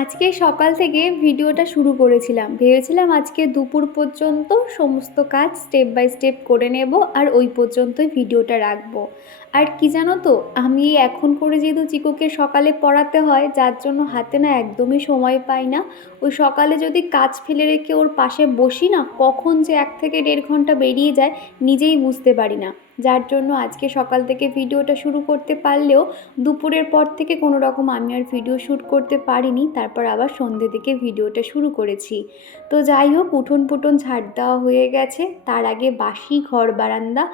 আজকে সকাল থেকে ভিডিওটা শুরু করেছিলাম, ভেবেছিলাম আজকে দুপুর পর্যন্ত সমস্ত কাজ স্টেপ বাই স্টেপ করে নেব আর ওই পর্যন্তই ভিডিওটা রাখবো। আর কি জানো তো, আমি এখন করে যেহেতু চিকুকে সকালে পড়াতে হয়, যার জন্য হাতে না একদমই সময় পাই না। ওই সকালে যদি কাজ ফেলে রেখে ওর পাশে বসি না, কখন যে 1 থেকে 1.5 ঘন্টা বেরিয়ে যায় নিজেই বুঝতে পারি না। যার জন্য আজকে সকাল থেকে ভিডিওটা শুরু করতে পারলেও দুপুরের পর থেকে কোনো রকম আমি আর ভিডিও শ্যুট করতে পারিনি। তারপর আবার সন্ধ্যে থেকে ভিডিওটা শুরু করেছি। তো যাই হোক, উঠোন পুঠোন ঝাড় দেওয়া হয়ে গেছে। তার আগে বাসি ঘর বারান্দা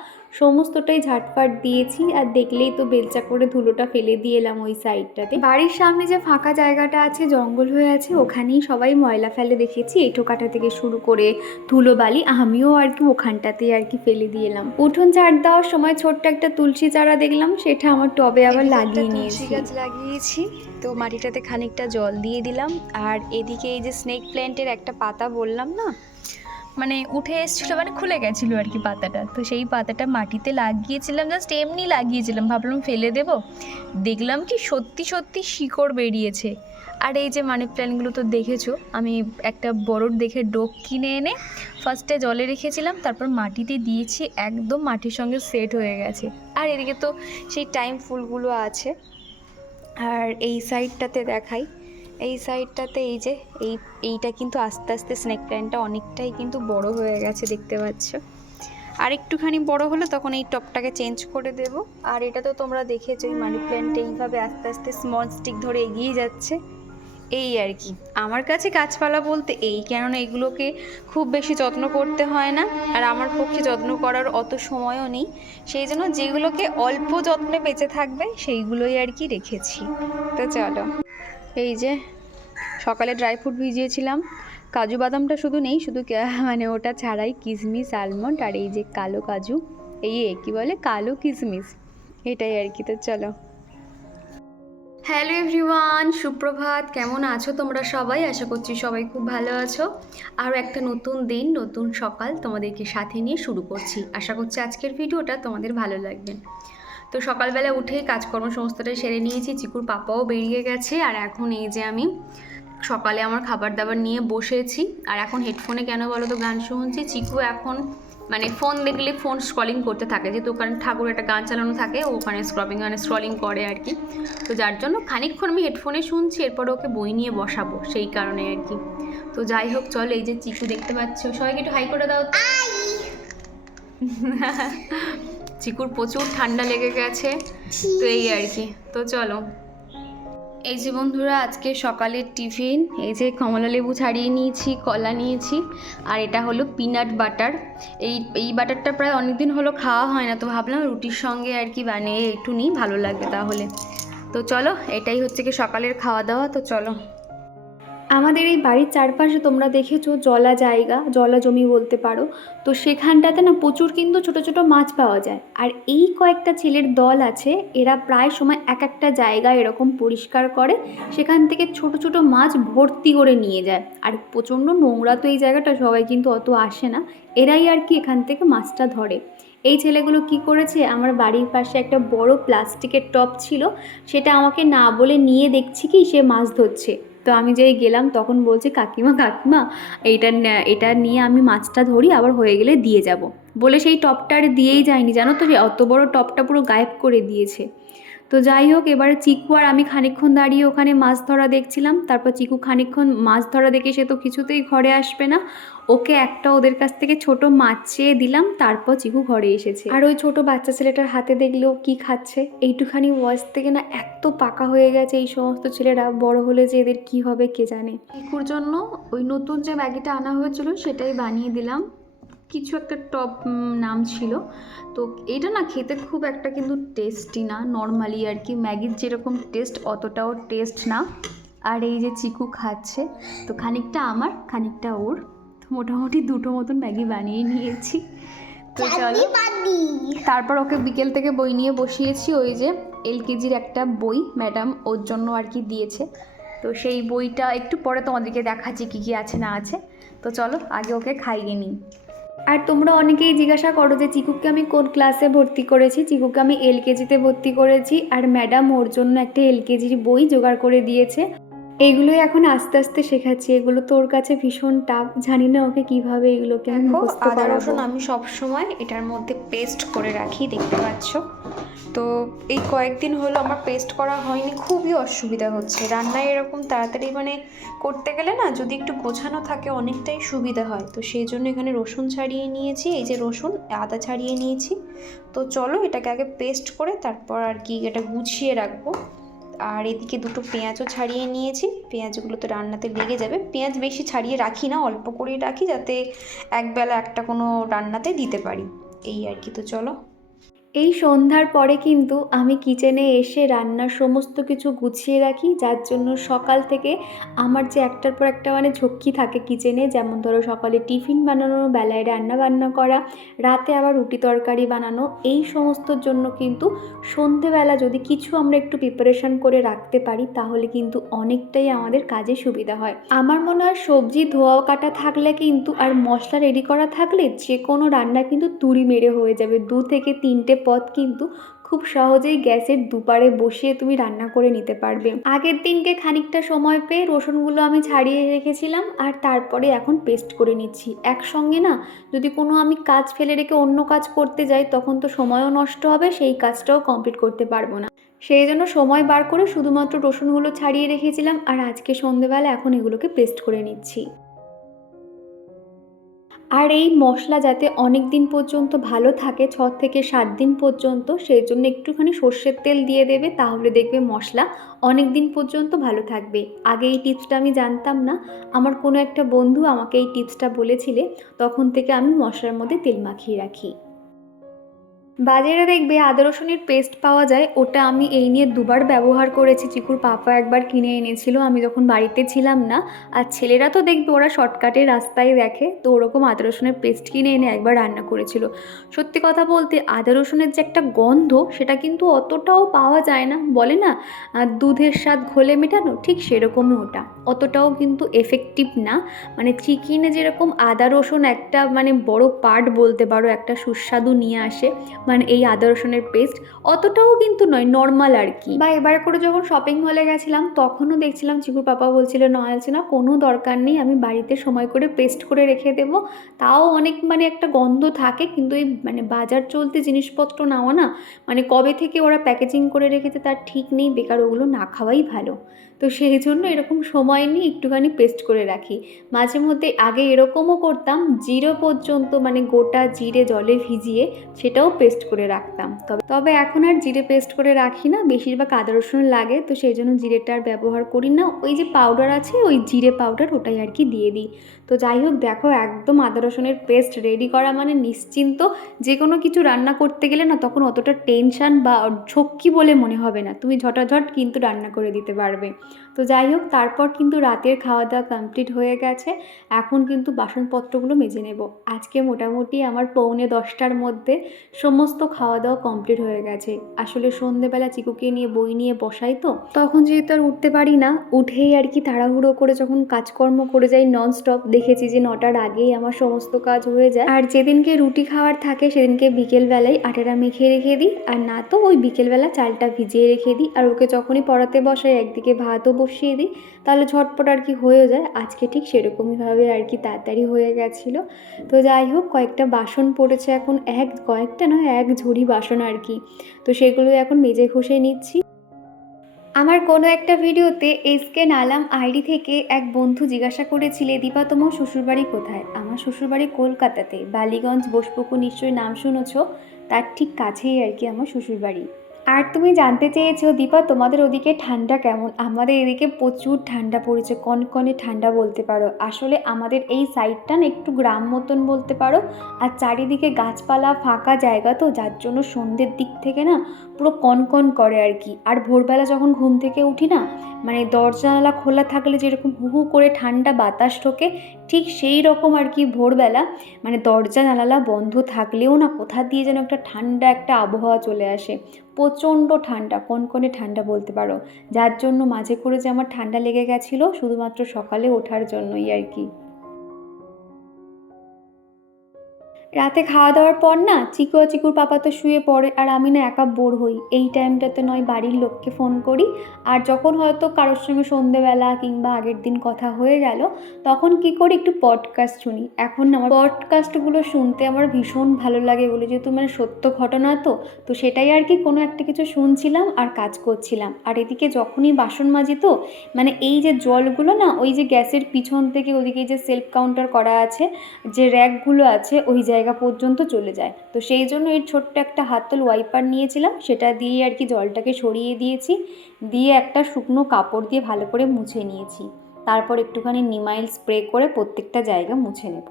সমস্তটাই ঝাটফাট দিয়েছি। আর দেখলেই তো বেলচা করে ধুলোটা ফেলে দিয়ে এলাম ওই সাইডটাতে। বাড়ির সামনে যে ফাঁকা জায়গাটা আছে, জঙ্গল হয়ে আছে, ওখানেই সবাই ময়লা ফেলে দেখেছি, এঁটো কাটা থেকে শুরু করে ধুলোবালি আমিও আর কি ওখানটাতেই আর কি ফেলে দিয়ে এলাম। উঠোন ঝাড় দেওয়ার সময় ছোট্ট একটা তুলসী চারা দেখলাম, সেটা আমার টবে আবার লাগিয়ে নিয়েছি। তুলসী গাছ লাগিয়েছি, তো মাটিটাতে খানিকটা জল দিয়ে দিলাম। আর এদিকে এই যে স্নেক প্ল্যান্টের একটা পাতা বললাম না, মানে উঠে এসেছিলো, মানে খুলে গেছিলো আর কি পাতাটা, তো সেই পাতাটা মাটিতে লাগিয়েছিলাম, জাস্ট এমনি লাগিয়েছিলাম, ভাবলাম ফেলে দেব। দেখলাম কি সত্যি সত্যি শিকড় বেরিয়েছে। আর এই যে মানি প্ল্যান্টগুলো তো দেখেছো, আমি একটা বড় দেখে ডোক কিনে এনে ফার্স্টে জলে রেখেছিলাম, তারপর মাটিতে দিয়েছি, একদম মাটির সঙ্গে সেট হয়ে গেছে। আর এদিকে তো সেই টাইম ফুলগুলো আছে। আর এই সাইডটাতে দেখাই, এই সাইডটাতে এই যে এইটা কিন্তু আস্তে আস্তে স্নেক প্ল্যান্টটা অনেকটাই কিন্তু বড় হয়ে গেছে, দেখতে পাচ্ছ। আর একটুখানি বড় হলে তখন এই টপটাকে চেঞ্জ করে দেব। আর এটা তো তোমরা দেখেছো, এই মানি প্ল্যান্ট এইভাবে আস্তে আস্তে স্মল স্টিক ধরে এগিয়ে যাচ্ছে। এই আর কি আমার কাছে গাছপালা বলতে এই, কেননা এগুলোকে খুব বেশি যত্ন করতে হয় না, আর আমার পক্ষে যত্ন করার অত সময়ও নেই। সেই জন্য যেগুলোকে অল্প যত্নে বেঁচে থাকবে সেইগুলোই আর কি রেখেছি। তো চলো, এই যে সকালে ড্রাই ফ্রুট ভিজিয়েছিলাম, কাজু বাদামটা শুধু নেই, শুধু মানে ওটা ছাড়াই কিশমিশ, আলমন্ড আর এই যে কালো কাজু, এই কি বলে কালো কিশমিশ, এটাই আর কি। তো চলো। হ্যালো এভরিওয়ান, সুপ্রভাত। কেমন আছো তোমরা সবাই? আশা করছি সবাই খুব ভালো আছো। আরও একটা নতুন দিন, নতুন সকাল তোমাদেরকে সাথে নিয়ে শুরু করছি। আশা করছি আজকের ভিডিওটা তোমাদের ভালো লাগবে। তো সকালবেলা উঠেই কাজকর্ম সমস্তটা সেরে নিয়েছি, চিকুর পাপাও বেরিয়ে গেছে। আর এখন এই যে আমি সকালে আমার খাবার দাবার নিয়ে বসেছি। আর এখন হেডফোনে কেন বলো তো গান শুনছি, চিকু এখন মানে ফোন দেখলে ফোন স্ক্রলিং করতে থাকে, যেহেতু ওখানে ঠাকুর একটা গান চালানো থাকে, ওখানে স্ক্রলিং করে আর কি। তো যার জন্য খানিকক্ষণ আমি হেডফোনে শুনছি, এরপরে ওকে বই নিয়ে বসাবো, সেই কারণে আর কি। তো যাই হোক চলো, এই যে চিকু দেখতে পাচ্ছ, সবাইকে একটু হাই করে দাও। চিকুর প্রচুর ঠান্ডা লেগে গেছে, তো এই আর কি। তো চলো, এই যে বন্ধুরা আজকে সকালের টিফিন, এই যে কমলা লেবু ছাড়িয়ে নিয়েছি, কলা নিয়েছি, আর এটা হলো পিনাট বাটার। এই বাটারটা প্রায় অনেক দিন হলো খাওয়া হয় না, তো ভাবলাম রুটির সঙ্গে আর কি বানিয়ে একটু নিই, ভালো লাগবে তাহলে। তো চলো, এটাই হচ্ছে কি সকালের খাওয়া দাওয়া। তো চলো, আমাদের এই বাড়ির চারপাশে তোমরা দেখেছো জলা জায়গা, জলা জমি বলতে পারো। তো সেখানটাতে না প্রচুর কিন্তু ছোট ছোট মাছ পাওয়া যায়। আর এই কয়েকটা ছেলের দল আছে, এরা প্রায় সময় এক একটা জায়গা এরকম পরিষ্কার করে, সেখান থেকে ছোট ছোট মাছ ভর্তি করে নিয়ে যায়। আর প্রচণ্ড নোংরা তো এই জায়গাটা, সবাই কিন্তু অত আসে না, এরাই আর কি এখান থেকে মাছটা ধরে। এই ছেলেগুলো কি করেছে, আমার বাড়ির পাশে একটা বড় প্লাস্টিকের টব ছিল, সেটা আমাকে না বলে নিয়ে দেখছি কি সে মাছ ধরছে। তো আমি যেই গেলাম তখন বলছে, কাকিমা কাকিমা এটা নিয়ে আমি মাছটা ধরি, আবার হয়ে গেলে দিয়ে যাব বলে সেই টপটা আর দিয়েই যায়নি, জানো তো, অত বড় টপটা পুরো গায়েব করে দিয়েছে। তো যাই হোক, এবারে চিকু আর আমি খানিকক্ষণ দাঁড়িয়ে ওখানে মাছ ধরা দেখছিলাম। তারপর চিকু খানিকক্ষণ মাছ ধরা দেখে সে তো কিছুতেই ঘরে আসবে না, ওকে একটা ওদের কাছ থেকে ছোট মাছ চেয়ে দিলাম, তারপর চিকু ঘরে এসেছে। আর ওই ছোট বাচ্চা ছেলেটার হাতে দেখলেও কি খাচ্ছে, এইটুখানি বয়স থেকে না এত পাকা হয়ে গেছে এই সমস্ত ছেলেরা, বড় হলে যে এদের কি হবে কে জানে। চিকুর জন্য ওই নতুন যে ম্যাগিটা আনা হয়েছিল সেটাই বানিয়ে দিলাম, কিছু একটা টপ নাম ছিল। তো এটা না খেতে খুব একটা কিন্তু টেস্টি না, নর্মালি আর কি, ম্যাগির যেরকম টেস্ট অতটাও টেস্ট না। আর এই যে চিকু খাচ্ছে, তো খানিকটা আমার খানিকটা ওর, তো মোটামুটি দুটো মতন ম্যাগি বানিয়ে নিয়েছি। তো চলো, তারপর ওকে বিকেল থেকে বই নিয়ে বসিয়েছি, ওই যে এলকেজির একটা বই ম্যাডাম ওর জন্য আর কি দিয়েছে, তো সেই বইটা একটু পরে তোমাদেরকে দেখাচ্ছি কী কী আছে না আছে। তো চলো আগে ওকে খাইয়ে নিই। আর তোমরা অনেকেই জিজ্ঞাসা করো যে চিকুকে আমি কোন ক্লাসে ভর্তি করেছি। চিকুকে আমি এলকেজিতে ভর্তি করেছি, আর ম্যাডাম ওর জন্য একটা এলকেজির বই জোগাড় করে দিয়েছে। এগুলোই এখন আস্তে আস্তে শেখাচ্ছি। এগুলো তো ওর কাছে ভীষণ টাফ, জানি না ওকে কিভাবে এগুলোকে আমি মুখস্থ করাবো। আদা রসুন আমি সবসময় এটার মধ্যে পেস্ট করে রাখি, দেখতে পাচ্ছ। তো এই কয়েকদিন হলো আমার পেস্ট করা হয়নি, খুবই অসুবিধা হচ্ছে রান্নায়। এরকম তাড়াতাড়ি মানে করতে গেলে না যদি একটু গোছানো থাকে অনেকটাই সুবিধা হয়। তো সেই জন্য এখানে রসুন ছাড়িয়ে নিয়েছি, এই যে রসুন, আদা ছাড়িয়ে নিয়েছি। তো চলো এটাকে আগে পেস্ট করে তারপর আর কি এটা গুছিয়ে রাখবো। আর এদিকে দুটো পেঁয়াজও ছাড়িয়ে নিয়েছি, পেঁয়াজগুলো তো রান্নাতে লেগে যাবে। পেঁয়াজ বেশি ছাড়িয়ে রাখি না, অল্প করেই রাখি, যাতে একবেলা একটা কোনো রান্নাতে দিতে পারি, এই আর কি। তো চলো, এই সন্ধ্যার পরে কিন্তু আমি কিচেনে এসে রান্নার সমস্ত কিছু গুছিয়ে রাখি, যার জন্য সকাল থেকে আমার যে একটার পর একটা মানে ঝক্কি থাকে কিচেনে। যেমন ধরো সকালে টিফিন বানানো, বেলায় রান্না বান্না করা, রাতে আবার রুটি তরকারি বানানো, এই সমস্তর জন্য কিন্তু সন্ধেবেলা যদি কিছু আমরা একটু প্রিপারেশন করে রাখতে পারি তাহলে কিন্তু অনেকটাই আমাদের কাজে সুবিধা হয়। আমার মনে হয় সবজি ধোয়া কাটা থাকলে কিন্তু আর মশলা রেডি করা থাকলে যে কোনো রান্না কিন্তু তুড়ি মেরে হয়ে যাবে। 2 থেকে 3টে পদ কিন্তু খুব সহজেই গ্যাসের দুপারে বসিয়ে তুমি রান্না করে নিতে পারবে। আগের দিনকে খানিকটা সময় পেয়ে রসুনগুলো আমি ছাড়িয়ে রেখেছিলাম আর তারপরে এখন পেস্ট করে নিচ্ছি একসঙ্গে। না যদি কোনো আমি কাজ ফেলে রেখে অন্য কাজ করতে যাই তখন তো সময়ও নষ্ট হবে, সেই কাজটাও কমপ্লিট করতে পারবো না। সেই জন্য সময় বার করে শুধুমাত্র রসুনগুলো ছাড়িয়ে রেখেছিলাম আর আজকে সন্ধেবেলা এখন এগুলোকে পেস্ট করে নিচ্ছি। আর এই মশলা যাতে অনেক দিন পর্যন্ত ভালো থাকে, 6 থেকে 7 দিন পর্যন্ত, সেই জন্য একটুখানি সর্ষের তেল দিয়ে দেবে, তাহলে দেখবে মশলা অনেক দিন পর্যন্ত ভালো থাকবে। আগে এই টিপসটা আমি জানতাম না, আমার কোনো একটা বন্ধু আমাকে এই টিপসটা বলেছিলে, তখন থেকে আমি মশলার মধ্যে তেল মাখিয়ে রাখি। বাজারে দেখবে আদা রসুনের পেস্ট পাওয়া যায়, ওটা আমি এই নিয়ে 2বার ব্যবহার করেছি। চিকুর পাপা একবার কিনে এনেছিল আমি যখন বাড়িতে ছিলাম না। আর ছেলেরা তো দেখবে ওরা শর্টকাটে রাস্তায় দেখে, তো ওরকম আদা রসুনের পেস্ট কিনে এনে একবার রান্না করেছিল। সত্যি কথা বলতে আদা রসুনের যে একটা গন্ধ সেটা কিন্তু অতটাও পাওয়া যায় না, বলে না দুধের স্বাদ ঘোলে মেটানো, ঠিক সেরকমই ওটা। অতটাও কিন্তু এফেক্টিভ না, মানে চিকেনে যেরকম আদা রসুন একটা মানে বড় পার্ট বলতে পারো, একটা সুস্বাদু নিয়ে আসে, মানে এই আদা রসুনের পেস্ট অতটাও কিন্তু নয়, নর্মাল আর কি। বা এবার করে যখন শপিং মলে গেছিলাম তখনও দেখছিলাম চিকুর পাপা বলছিল না কোনো দরকার নেই, আমি বাড়িতে সময় করে পেস্ট করে রেখে দেবো। তাও অনেক মানে একটা গন্ধ থাকে, কিন্তু এই মানে বাজার চলতে জিনিসপত্র নেওয়া না, মানে কবে থেকে ওরা প্যাকেজিং করে রেখেছে তার ঠিক নেই, বেকার ওগুলো না খাওয়াই ভালো। তো সেই জন্য এরকম সময় নিয়ে একটুখানি পেস্ট করে রাখি। মাঝে মধ্যে আগে এরকমও করতাম, জিরে পর্যন্ত মানে গোটা জিরে জলে ভিজিয়ে সেটাও পেস্ট করে রাখতাম। তবে এখন আর জিরে পেস্ট করে রাখি না, বেশিরভাগ আদা রসুন লাগে, তো সেই জন্য জিরেটা আর ব্যবহার করি না। ওই যে পাউডার আছে, ওই জিরে পাউডার, ওটাই আর কি দিয়ে দিই। তো যাই হোক, দেখো একদম আদা রসুনের পেস্ট রেডি করা মানে নিশ্চিন্ত। যে কোনো কিছু রান্না করতে গেলে না তখন অতটা টেনশন বা ঝক্কি বলে মনে হবে না, তুমি ঝটাঝট কিন্তু রান্না করে দিতে পারবে। তো যাই হোক, তারপর কিন্তু রাতের খাওয়া দাওয়া কমপ্লিট হয়ে গেছে। এখন কিন্তু বাসনপত্রগুলো মেজে নেব। আজকে মোটামুটি আমার 9:45টার মধ্যে সমস্ত খাওয়া দাওয়া কমপ্লিট হয়ে গেছে। আসলে সন্ধেবেলা চিকুকে নিয়ে বই নিয়ে বসাই, তো তখন যেহেতু আর উঠতে পারি না, উঠেই আর কি তাড়াহুড়ো করে যখন কাজকর্ম করে যাই ননস্টপ, দেখেছি যে 9টার আগেই আমার সমস্ত কাজ হয়ে যায়। আর যেদিনকে রুটি খাওয়ার থাকে সেদিনকে বিকেলবেলায় আটাটা মেখে রেখে দিই, আর না তো ওই বিকেলবেলা চালটা ভিজিয়ে রেখে দিই। আর ওকে যখনই পড়াতে বসাই একদিকে ভাতও বসিয়ে দিই, তাহলে ঝটপট আর কি হয়ে যায়। আজকে ঠিক সেরকমইভাবে আর কি তাড়াতাড়ি হয়ে গেছিলো। তো যাই হোক, কয়েকটা বাসন পড়েছে এখন, কয়েকটা নয়, এক ঝুড়ি বাসন আর কি। তো সেগুলো এখন মেজে ঘষে নিচ্ছি। আমার কোনো একটা ভিডিওতে এসকে নালাম আইডি থেকে এক বন্ধু জিজ্ঞাসা করেছিলে, দীপা তোমার শ্বশুরবাড়ি কোথায়? আমার শ্বশুরবাড়ি কলকাতাতে, বালিগঞ্জ, বোসপুকুর, নিশ্চয়ই নাম শুনেছো, তার ঠিক কাছেই আর কি আমার শ্বশুরবাড়ি। আর তুমি জানতে চেয়েছো দীপা তোমাদের ওদিকে ঠান্ডা কেমন? আমাদের এদিকে প্রচুর ঠান্ডা পড়েছে, কনকনে ঠান্ডা বলতে পারো। আসলে আমাদের এই সাইডটা না একটু গ্রাম মতন বলতে পারো, আর চারিদিকে গাছপালা, ফাঁকা জায়গা, তো যার জন্য সন্ধ্যের দিক থেকে না পুরো কনকন করে আর কি। আর ভোরবেলা যখন ঘুম থেকে উঠি না, মানে দরজা জানালা খোলা থাকলে যেরকম হু হু করে ঠান্ডা বাতাস ঢোকে, ঠিক সেই রকম আর কি ভোরবেলা মানে দরজা জানালা বন্ধ থাকলেও না কোথা দিয়ে যেন একটা ঠান্ডা একটা আবহাওয়া চলে আসে। প্রচণ্ড ঠান্ডা, কনকনে ঠান্ডা বলতে পারো, যার জন্য মাঝে করে যে আমার ঠান্ডা লেগে গেছিলো শুধুমাত্র সকালে ওঠার জন্যই আর কি। রাতে খাওয়া দাওয়ার পর না চিকু আর চিকুর পাপা তো শুয়ে পড়ে, আর আমি না একা বোর হই। এই টাইমটাতে নয় বাড়ির লোককে ফোন করি, আর যখন হয়তো কারোর সঙ্গে সন্ধেবেলা কিংবা আগের দিন কথা হয়ে গেল, তখন কি করি একটু পডকাস্ট শুনি। এখন না আমার পডকাস্টগুলো শুনতে আমার ভীষণ ভালো লাগে বলে, যেহেতু মানে সত্য ঘটনা তো সেটাই আর কি, কোনো একটা কিছু শুনছিলাম আর কাজ করছিলাম। আর এদিকে যখনই বাসন মাজি তো মানে এই যে জলগুলো না ওই যে গ্যাসের পিছন থেকে ওদিকে যে সেলফ কাউন্টার করা আছে, যে র্যাকগুলো আছে ওই জায়গা পর্যন্ত চলে যায়। তো সেই জন্য এই ছোট্ট একটা হাতল ওয়াইপার নিয়েছিলাম, সেটা দিয়ে আর কি জলটাকে সরিয়ে দিয়েছি, দিয়ে একটা শুকনো কাপড় দিয়ে ভালো করে মুছে নিয়েছি। তারপর একটুখানি নিমাইল স্প্রে করে প্রত্যেকটা জায়গা মুছে নেব।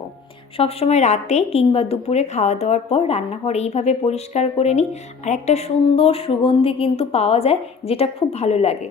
সবসময় রাতে কিংবা দুপুরে খাওয়া দাওয়ার পর রান্নাঘর এইভাবে পরিষ্কার করে নিই, আর একটা সুন্দর সুগন্ধি কিন্তু পাওয়া যায়, যেটা খুব ভালো লাগে।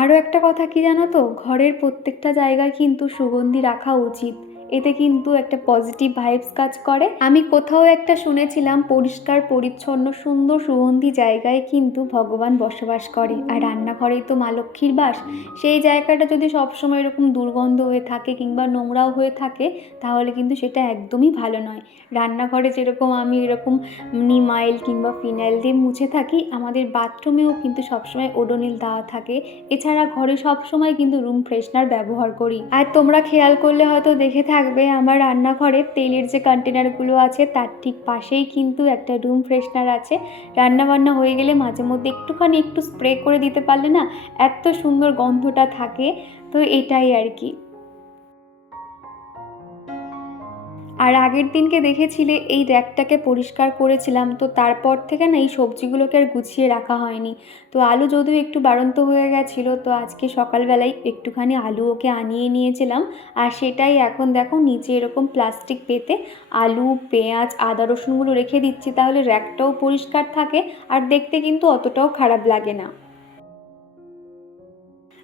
আরও একটা কথা কি জানো তো, ঘরের প্রত্যেকটা জায়গায় কিন্তু সুগন্ধি রাখা উচিত, এতে কিন্তু একটা পজিটিভ ভাইবস কাজ করে। আমি কোথাও একটা শুনেছিলাম পরিষ্কার পরিচ্ছন্ন সুন্দর সুগন্ধি জায়গায় কিন্তু ভগবান বসবাস করে, আর রান্নাঘরেই তো মা লক্ষ্মীর বাস। সেই জায়গাটা যদি সবসময় এরকম দুর্গন্ধ হয়ে থাকে কিংবা নোংরাও হয়ে থাকে, তাহলে কিন্তু সেটা একদমই ভালো নয়। রান্নাঘরে যেরকম আমি এরকম নিমাইল কিংবা ফিনাইল দিয়ে মুছে থাকি, আমাদের বাথরুমেও কিন্তু সবসময় ওডোনিল দেওয়া থাকে। এছাড়া ঘরে সব সময় কিন্তু রুম ফ্রেশনার ব্যবহার করি। আর তোমরা খেয়াল করলে হয়তো দেখে থাকবে আমার রান্নাঘরে তেলের যে কন্টেনারগুলো আছে তার ঠিক পাশেই কিন্তু একটা রুম ফ্রেশনার আছে। রান্নাবান্না হয়ে গেলে মাঝে মধ্যে একটু স্প্রে করে দিতে পারলে না এত সুন্দর গন্ধটা থাকে। তো এটাই আর কি। আর আগের দিনকে দেখেছিলে এই র্যাকটাকে পরিষ্কার করেছিলাম, তো তারপর থেকে না এই সবজিগুলোকে আর গুছিয়ে রাখা হয়নি। তো আলু যদিও একটু বাড়ন্ত হয়ে গেছিলো, তো আজকে সকালবেলায় একটুখানি আলু ওকে আনিয়ে নিয়েছিলাম, আর সেটাই এখন দেখো নিচে এরকম প্লাস্টিক পেতে আলু পেঁয়াজ আদা রসুনগুলো রেখে দিচ্ছি, তাহলে র্যাকটাও পরিষ্কার থাকে আর দেখতে কিন্তু অতটাও খারাপ লাগে না।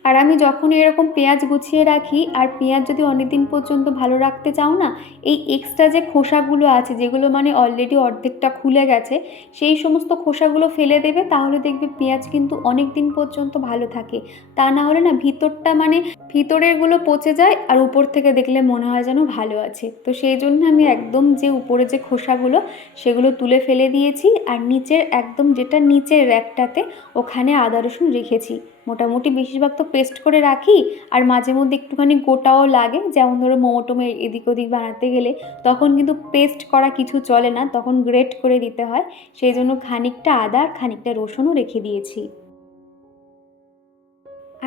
আর আমি যখনই এরকম পেঁয়াজ গুছিয়ে রাখি, আর পেঁয়াজ যদি অনেক দিন পর্যন্ত ভালো রাখতে চাও না, এই এক্সট্রা যে খোসাগুলো আছে যেগুলো মানে অলরেডি অর্ধেকটা খুলে গেছে, সেই সমস্ত খোসাগুলো ফেলে দেবে, তাহলে দেখবে পেঁয়াজ কিন্তু অনেক দিন পর্যন্ত ভালো থাকে। তা না হলে না ভিতরটা মানে ভিতরেরগুলো পচে যায়, আর উপর থেকে দেখলে মনে হয় যেন ভালো আছে। তো সেই জন্য আমি একদম যে উপরে যে খোসাগুলো সেগুলো তুলে ফেলে দিয়েছি, আর নিচের একদম যেটা নিচের র্যাকটাতে ওখানে আদা রসুন রেখেছি। মোটামুটি বেশিরভাগ তো পেস্ট করে রাখি, আর মাঝে মধ্যে একটুখানি গোটাও লাগে, যেমন ধরো মোমো টোমো এদিক ওদিক বানাতে গেলে তখন কিন্তু পেস্ট করা কিছু চলে না, তখন গ্রেট করে দিতে হয়। সেই জন্য খানিকটা আদা আর খানিকটা রসুনও রেখে দিয়েছি।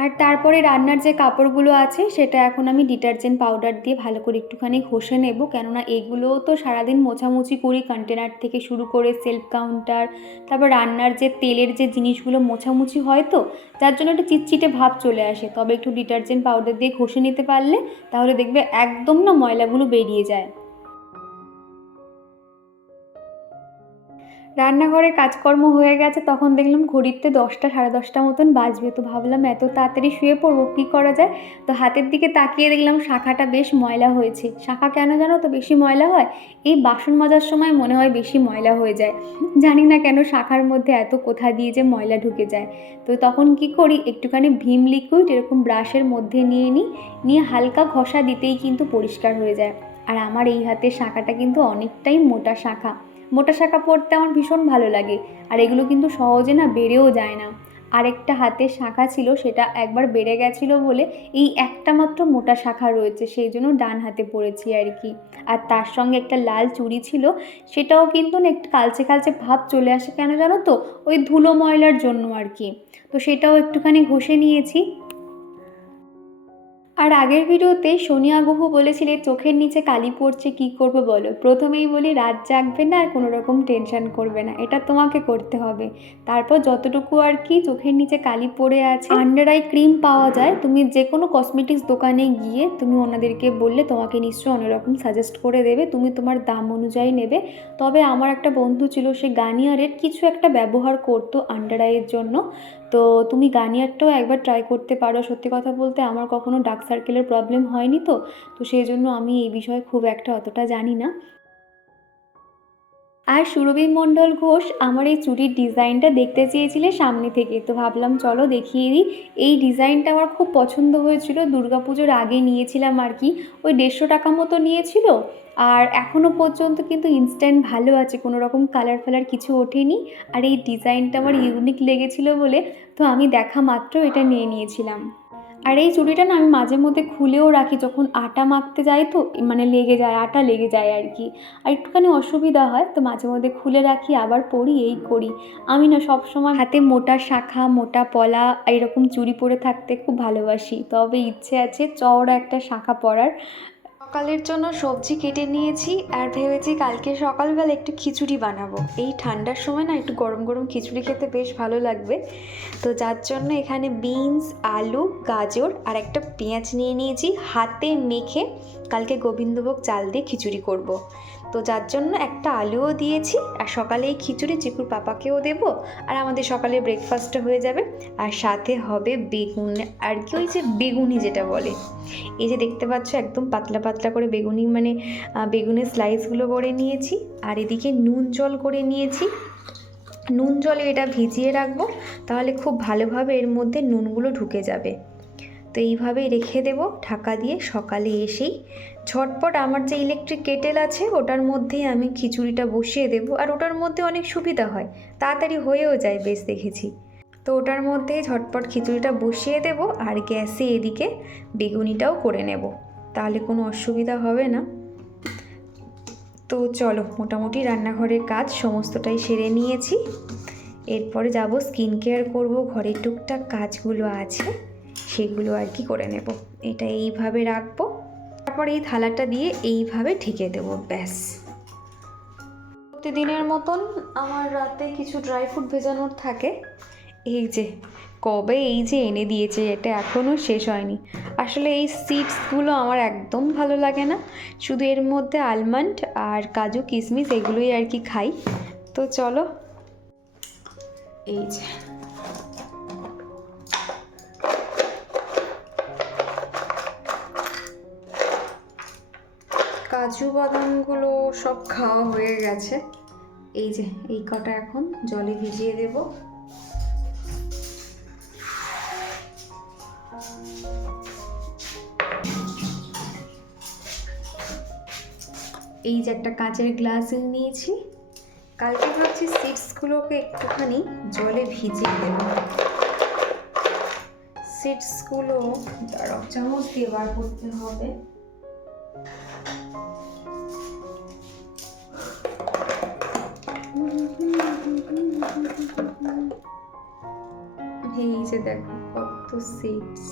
আর তারপরে রান্নার যে কাপড়গুলো আছে সেটা এখন আমি ডিটারজেন্ট পাউডার দিয়ে ভালো করে একটুখানি ঘষে নেব, কেননা এগুলোও তো সারাদিন মোছামুছি করি, কন্টেনার থেকে শুরু করে সেলফ কাউন্টার, তারপর রান্নার যে তেলের যে জিনিসগুলো মোছামুছি হয়, তো যার জন্য একটা চিটচিটে ভাব চলে আসে। তবে একটু ডিটারজেন্ট পাউডার দিয়ে ঘষে নিতে পারলে তাহলে দেখবে একদম না ময়লাগুলো বেরিয়ে যায়। রান্নাঘরের কাজকর্ম হয়ে গেছে, তখন দেখলাম ঘড়িতে 10টা সাড়ে 10টা মতন বাজবে। তো ভাবলাম এত তাড়াতাড়ি শুয়ে পড়বো, কী করা যায়। তো হাতের দিকে তাকিয়ে দেখলাম শাখাটা বেশ ময়লা হয়েছে। শাখা কেন জানো তো বেশি ময়লা হয়? এই বাসন মাজার সময় মনে হয় বেশি ময়লা হয়ে যায়। জানি না কেন শাখার মধ্যে এত কোথা দিয়ে যে ময়লা ঢুকে যায়। তো তখন কি করি, একটুখানি ভিম লিকুইড এরকম ব্রাশের মধ্যে নিয়ে হালকা ঘষা দিতেই কিন্তু পরিষ্কার হয়ে যায়। আর আমার এই হাতের শাখাটা কিন্তু অনেকটাই মোটা শাখা। মোটা শাখা পরতে আমার ভীষণ ভালো লাগে, আর এগুলো কিন্তু সহজে না বেড়েও যায় না। আরেকটা হাতের শাখা ছিল, সেটা একবার বেড়ে গেছিলো বলে এই একটা মাত্র মোটা শাখা রয়েছে, সেই জন্য ডান হাতে পরেছি আর কি। আর তার সঙ্গে একটা লাল চুড়ি ছিল, সেটাও কিন্তু না একটু কালচে কালচে ভাব চলে আসে, কেন জানো তো, ওই ধুলো ময়লার জন্য আর কি। তো সেটাও একটুখানি ঘষে নিয়েছি। আর আগের ভিডিওতে সোনিয়া গুহু বলেছিলে চোখের নিচে কালি পড়ছে কী করবে বলো। প্রথমেই বলি রাত জাগবে না আর কোনো রকম টেনশন করবে না, এটা তোমাকে করতে হবে। তারপর যতটুকু আর কি চোখের নিচে কালি পড়ে আছে, আন্ডার আই ক্রিম পাওয়া যায়, তুমি যে কোনো কসমেটিক্স দোকানে গিয়ে তুমি ওনাদেরকে বললে তোমাকে নিশ্চয়ই অন্যরকম সাজেস্ট করে দেবে, তুমি তোমার দাম অনুযায়ী নেবে। তবে আমার একটা বন্ধু ছিল, সে গার্নিয়ারের কিছু একটা ব্যবহার করতো আন্ডার আইয়ের জন্য। তো তুমি গার্নিয়ারটাও একবার ট্রাই করতে পারো। সত্যি কথা বলতে আমার কখনো ডার্ক সার্কেলের প্রবলেম হয়নি, তো সেই জন্য আমি এই বিষয়ে খুব একটা অতটা জানি না। আর সুরভি মণ্ডল ঘোষ আমার এই চুড়ির ডিজাইনটা দেখতে চেয়েছিলে সামনে থেকে, তো ভাবলাম চলো দেখিয়ে দিই। এই ডিজাইনটা আমার খুব পছন্দ হয়েছিল, দুর্গাপুজোর আগে নিয়েছিলাম আর কি, ওই 150 টাকা মতো নিয়েছিল। আর এখনও পর্যন্ত কিন্তু ইনস্ট্যান্ট ভালো আছে, কোনো রকম কালার ফালার কিছু ওঠেনি। আর এই ডিজাইনটা আমার ইউনিক লেগেছিল বলে তো আমি দেখা মাত্র এটা নিয়ে নিয়েছিলাম। আর এই চুড়িটা না আমি মাঝে মধ্যে খুলেও রাখি, যখন আটা মাখতে যাই তো মানে লেগে যায়, আটা লেগে যায় আর কি, আর একটুখানি অসুবিধা হয়, তো মাঝে মধ্যে খুলে রাখি আবার পরি, এই করি। আমি না সবসময় হাতে মোটা শাখা মোটা পলা এরকম চুড়ি পরে থাকতে খুব ভালোবাসি, তবে ইচ্ছে আছে চওড়া একটা শাখা পরার। সকালের জন্য সবজি কেটে নিয়েছি আর ভেবেছি কালকে সকালবেলা একটু খিচুড়ি বানাবো। এই ঠান্ডার সময় না একটু গরম গরম খিচুড়ি খেতে বেশ ভালো লাগবে। তো যার জন্য এখানে বিনস, আলু, গাজর আর একটা পেঁয়াজ নিয়ে নিয়েছি, হাতে মেখে কালকে গোবিন্দভোগ চাল দিয়ে খিচুড়ি করব। তো যার জন্য একটা আলুও দিয়েছি। আর সকালে এই খিচুড়ি চিকুর পাপাকেও দেবো, আর আমাদের সকালে ব্রেকফাস্টটা হয়ে যাবে। আর সাথে হবে বেগুন, আর কি ওই যে বেগুনি যেটা বলে, এই যে দেখতে পাচ্ছ একদম পাতলা পাতলা করে বেগুনি, মানে বেগুনের স্লাইসগুলো করে নিয়েছি। আর এদিকে নুন জল করে নিয়েছি, নুন জলে এটা ভিজিয়ে রাখবো, তাহলে খুব ভালোভাবে এর মধ্যে নুনগুলো ঢুকে যাবে। তো এইভাবেই রেখে দেব ঢাকা দিয়ে। সকালে এসেই ঝটপট আমার যে ইলেকট্রিক কেটেল আছে ওটার মধ্যেই আমি খিচুড়িটা বসিয়ে দেব, আর ওটার মধ্যে অনেক সুবিধা হয়, তাড়াতাড়ি হয়েও যায় বেশ দেখেছি। তো ওটার মধ্যেই ঝটপট খিচুড়িটা বসিয়ে দেব, আর গ্যাসে এদিকে বেগুনিটাও করে নেব, তাহলে কোনো অসুবিধা হবে না। তো চলো, মোটামুটি রান্নাঘরের কাজ সমস্তটাই সেরে নিয়েছি। এরপরে যাব স্কিন কেয়ার করব, ঘরের টুকটাক কাজগুলো আছে সেগুলো আর কি করে নেব। এটা এইভাবে রাখবো, তারপর এই থালাটা দিয়ে এইভাবে ঢেকে দেব, ব্যাস। প্রতিদিনের মতন আমার রাতে কিছু ড্রাই ফ্রুট ভেজানোর থাকে। এই যে কবে এই যে এনে দিয়েছে, এটা এখনও শেষ হয়নি। আসলে এই সিডসগুলো আমার একদম ভালো লাগে না, শুধু এর মধ্যে আলমন্ড আর কাজু কিশমিশ এগুলোই আর কি খাই। তো চলো, এই যে কাজু বাদামগুলো সব খাওয়া হয়ে গেছে। এই যে এই কটা এখন জলে ভিজিয়ে দেব। এই যে একটা কাঁচের গ্লাস নিয়েছি, কালকে ভাবছি সিডসগুলোকে একটুখানি জলে ভিজিয়ে দেব। সিডসগুলো দাঁড়াও, চামচ দিয়ে বার করতে হবে। এই যে দেখো কত সিডস।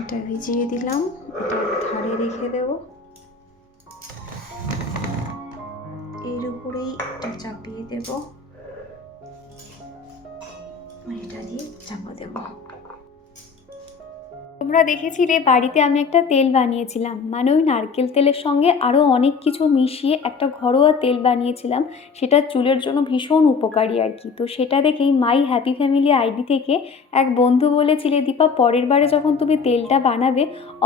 এটা ভিজিয়ে দিলাম, এটা ধারে রেখে দেব, এর উপরেই এটা চাপিয়ে দেব, এটা দিয়ে চাপা দেব। তোমরা দেখেছিলে বাড়িতে আমি একটা তেল বানিয়েছিলাম, মানে ওই নারকেল তেলের সঙ্গে আরও অনেক কিছু মিশিয়ে একটা ঘরোয়া তেল বানিয়েছিলাম, সেটা চুলের জন্য ভীষণ উপকারী আর কি। তো সেটা দেখেই মাই হ্যাপি ফ্যামিলি আইডি থেকে এক বন্ধু বলেছিলে, দীপা পরের বারে যখন তুমি তেলটা বানাবে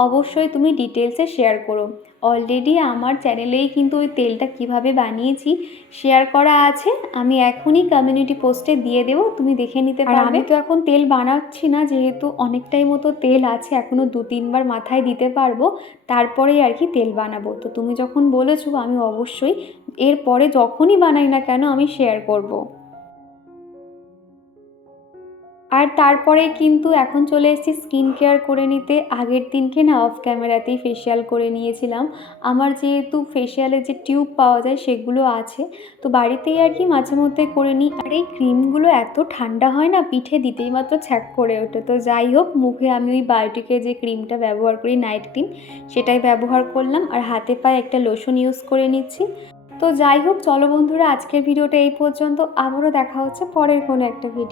অবশ্যই তুমি ডিটেলসে শেয়ার করো। অলরেডি আমার চ্যানেলেই কিন্তু ওই তেলটা কিভাবে বানিয়েছি শেয়ার করা আছে, আমি এখনই কমিউনিটি পোস্টে দিয়ে দেবো, তুমি দেখে নিতে পারবে। আমি তো এখন তেল বানাচ্ছি না, যেহেতু অনেকটাই মতো তেল আছে, এখনও 2-3 বার মাথায় দিতে পারবো, তারপরেই আর কি তেল বানাবো। তো তুমি যখন বলেছো আমি অবশ্যই এরপরে যখনই বানাই না কেন আমি শেয়ার করব। আর তারপরে কিন্তু এখন চলে এসেছি স্কিন কেয়ার করে নিতে। আগের দিনকে না অফ ক্যামেরাতেই ফেসিয়াল করে নিয়েছিলাম। আমার যেহেতু ফেসিয়ালের যে টিউব পাওয়া যায় সেগুলো আছে, তো বাড়িতেই আর কি মাঝে মধ্যে করে নিই। আর এই ক্রিমগুলো এত ঠান্ডা হয় না, পিঠে দিতেই মাত্র ছ্যাঁক করে ওঠে। তো যাই হোক, মুখে আমি ওই বায়োটিকের যে ক্রিমটা ব্যবহার করি, নাইট ক্রিম, সেটাই ব্যবহার করলাম। আর হাতে পায়ে একটা লোশন ইউজ করে নিচ্ছি। তো যাই হোক, চলো বন্ধুরা, আজকের ভিডিওটা এই পর্যন্ত। আবারও দেখা হচ্ছে পরের কোনো একটা ভিডিও।